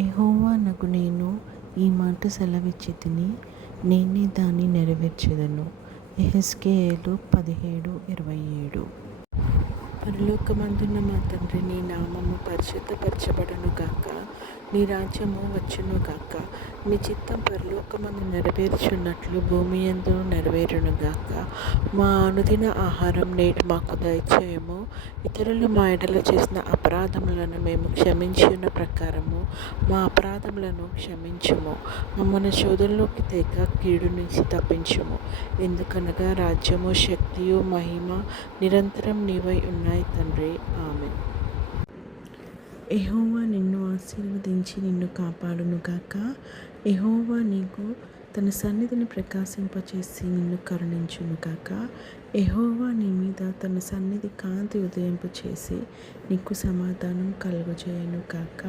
యెహోవా నగు నేను ఈ మాట సెలవిచ్చితిని, నేనే దాన్ని నెరవేర్చెదను. యెహెజ్కేలు 17:27. పరలోకమందున్న మా తండ్రి, నీ నామము పరిశుద్ధపరచబడును గాక. నీ రాజ్యము వచ్చును గాక. నీ చిత్తం పరలోకమందు నెరవేర్చున్నట్లు భూమి యందు నెరవేరును గాక. మా అనుదిన ఆహారం నేడు మాకు దయచేయము. ఇతరులు మా ఎడల చేసిన అపరాధములను మేము క్షమించిన ప్రకారము మా అపరాధములను క్షమించుము. మమ్మల్ని శోధనలోకి తేక కీడు నుంచి తప్పించుము. ఎందుకనగా రాజ్యము, శక్తియు, మహిమ నిరంతరం నీవై ఉన్నాయి తండ్రి. ఆమేన్. యెహోవా నిన్ను ఆశీర్వదించి నిన్ను కాపాడునుగాక. యెహోవా నీకు తన సన్నిధిని ప్రకాశింపచేసి నిన్ను కరుణించునుగాక. యెహోవా నీ మీద తన సన్నిధి కాంతి ఉదయింపచేసి నీకు సమాధానం కలుగజేయునుగాక.